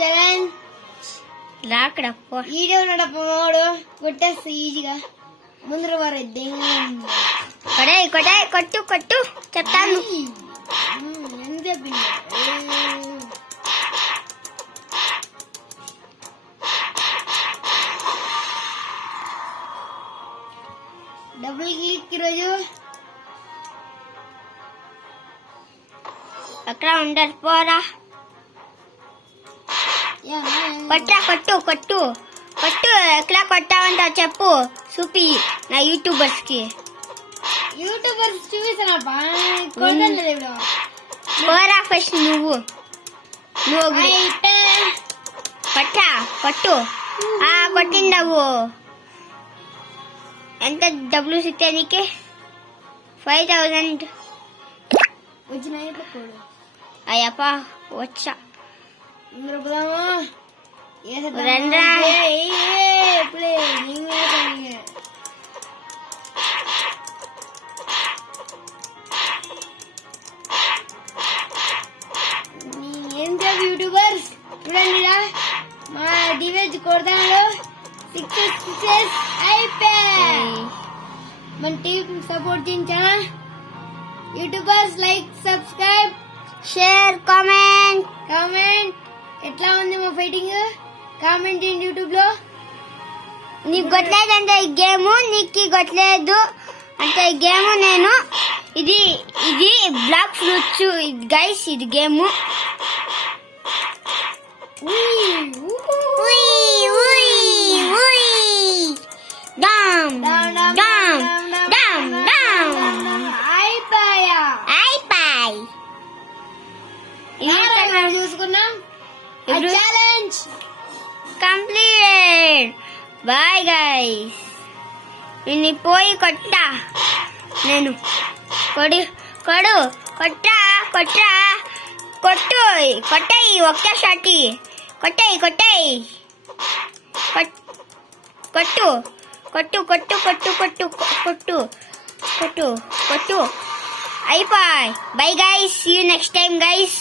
Challenge రాకడప్ప ఈడే ఉన్నాడప్ప మావాడు కొట్టేస్తా ఈజీగా ముందర వారు కొడాయి కొడాయి కొట్టు కొట్టు చెప్తాను. ఎంత చెప్పింది డబుల్ క్లిక్ ఈరోజు అక్కడ ఉండరు పోరా. కొట్టా కొట్టు కొట్టు కొట్టు ఎట్లా కొట్టావంటా చెప్పు చూపి నా యూట్యూబర్స్ కి. యూట్యూబర్స్ చూపిస్తానప్ప కొడతాను ఇప్పుడు. పోరా ఫస్ట్ నువ్వు కొట్టా కొట్టు. కొట్టిండవు. ఎంత డబ్బులు సిక్తే నీకే? 5000 వచ్చినాయి. అయ్యప్ప వచ్చా రండ్రా ఏం సార్ యూట్యూబర్స్ చూడండిరా మా డివేజ్ కొడతాడు. 6 అయిపోయాయి. మన టీం సపోర్ట్ చేయించానా? YouTubers like subscribe share comment. ఎట్లా ఉంది మా ఫైటింగ్? కామెంట్ చేయండి యూట్యూబ్ లో. నీకు కొట్టలేదంటే ఈ గేమ్ నీకు కొట్టలేదు అంటే ఈ గేమ్ నేను ఇది బ్లాక్ ఫ్రూట్స్ గైస్. ఇది గేమ్ చూసుకున్నాం. Challenge completed. Bye guys. నేను పోయి కొట్టా. నేను కొడు కొడు కొట్టా కొట్టా కొట్టు కొట్టాయి ఒక్కసారి కొట్టాయి కొట్టాయి కొట్టు కొట్టు కొట్టు కొట్టు కొట్టు కొట్టు కొట్టు కొట్టు అయిపోయి. Bye guys. See you next time guys.